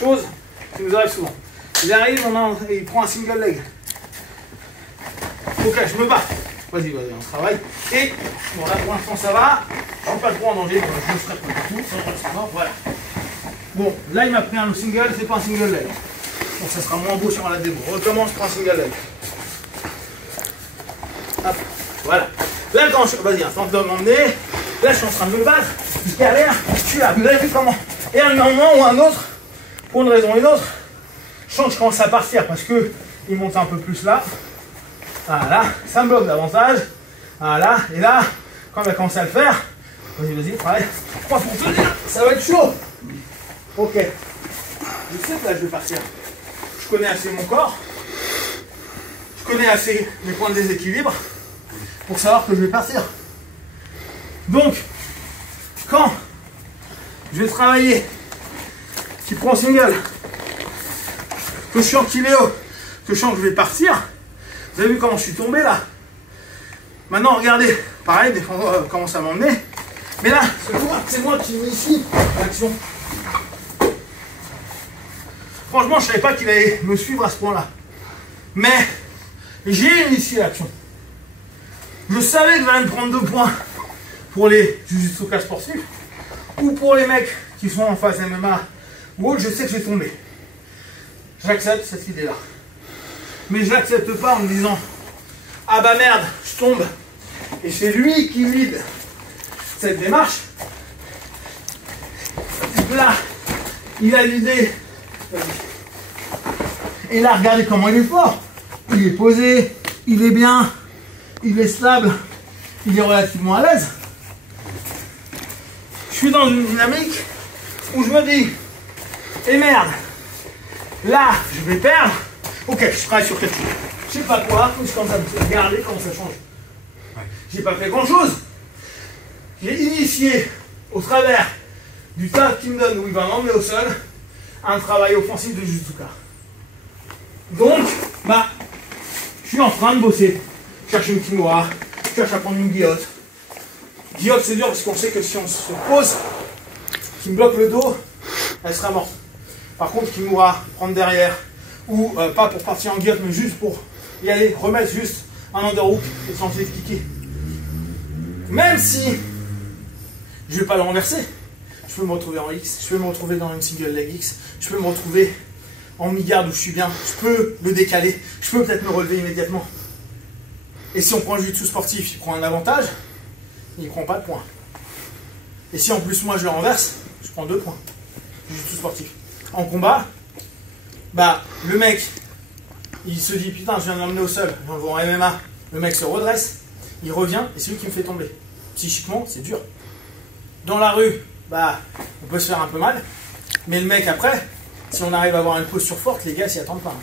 chose qui nous arrive souvent. Il arrive, il prend un single leg. Ok, je me bats. Vas-y, on travaille. Et bon, là pour l'instant ça va. Je ne suis pas trop en danger. Je me ferai pas partout. Voilà. Bon, là il m'a pris un single, c'est pas un single leg. Bon, ça sera moins beau sur la démo. On recommence pour un single leg. Hop, voilà. Là, quand je. Vas-y, un de m'emmener. Là, je suis en train de me battre. Je galère. Je suis là. Vous avez vu comment? Et à un moment ou à un autre, pour une raison ou une autre, je sens que je commence à partir parce que il monte un peu plus là. Voilà, ça me bloque davantage. Voilà, et là, quand on va commencer à le faire, vas-y, travaille. Pour tenir, ça va être chaud. Ok. Je sais que là, je vais partir. Je connais assez mon corps. Je connais assez mes points de déséquilibre pour savoir que je vais partir. Donc, quand je vais travailler, qui prend single, que je sens qu'il est haut, que je sens que je vais partir, vous avez vu comment je suis tombé là? Maintenant, regardez, pareil, des fois, commence à m'emmener. Mais là, c'est moi qui initie l'action. Franchement, je ne savais pas qu'il allait me suivre à ce point-là. Mais j'ai initié l'action. Je savais que j'allais me prendre 2 points pour les Jujutsuka sportifs ou pour les mecs qui sont en phase MMA ou autre, je sais que j'ai tombé. J'accepte cette idée-là. Mais je l'accepte pas en me disant ah bah merde, je tombe. Et c'est lui qui lead cette démarche. Là, il a l'idée. Et là, regardez comment il est fort. Il est posé, il est bien, il est stable, il est relativement à l'aise. Je suis dans une dynamique où je me dis, et merde, là, je vais perdre. Ok, je travaille sur quelque chose. Je sais pas quoi, je commence à me regarder comment ça change. J'ai pas fait grand chose. J'ai initié au travers du taf qu'il me donne où il va m'emmener au sol un travail offensif de Jujutsuka. Donc, bah, je suis en train de bosser. Je cherche une kimura, je cherche à prendre une guillotte. Guillotte, c'est dur parce qu'on sait que si on se pose, qui me bloque le dos, elle sera morte. Par contre, kimura, prendre derrière, ou pas pour partir en guillotte, mais juste pour y aller, remettre juste un underhook et changer de kicker. Même si je ne vais pas le renverser, je peux me retrouver en X, je peux me retrouver dans une single leg X, je peux me retrouver en mi-garde où je suis bien, je peux le décaler, je peux peut-être me relever immédiatement. Et si on prend le jiu-jitsu sportif, il prend un avantage, il ne prend pas de points. Et si en plus moi je le renverse, je prends 2 points. Jiu-jitsu sportif. En combat, bah le mec, il se dit putain je viens de l'emmener au sol, j'en vois en MMA, le mec se redresse, il revient et c'est lui qui me fait tomber. Psychiquement, c'est dur. Dans la rue, bah on peut se faire un peu mal, mais le mec après, si on arrive à avoir une posture forte, les gars s'y attendent pas.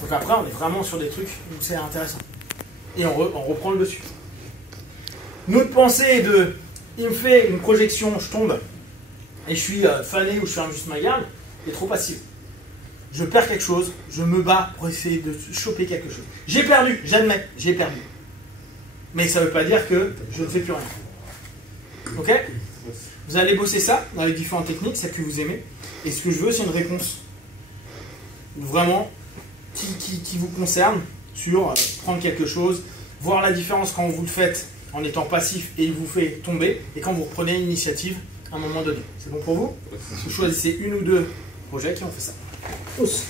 Donc après on est vraiment sur des trucs où c'est intéressant. Et on reprend le dessus. Notre pensée est de, il me fait une projection, je tombe, et je suis fané ou je ferme juste ma garde, est trop passive. Je perds quelque chose, je me bats pour essayer de choper quelque chose. J'ai perdu, j'admets, j'ai perdu. Mais ça ne veut pas dire que je ne fais plus rien. Ok? Vous allez bosser ça dans les différentes techniques, celles que vous aimez. Et ce que je veux, c'est une réponse vraiment qui vous concerne sur prendre quelque chose, voir la différence quand vous le faites en étant passif et il vous fait tomber, et quand vous reprenez l'initiative à un moment donné. C'est bon pour vous? Vous choisissez 1 ou 2 projets qui ont fait ça. Tous.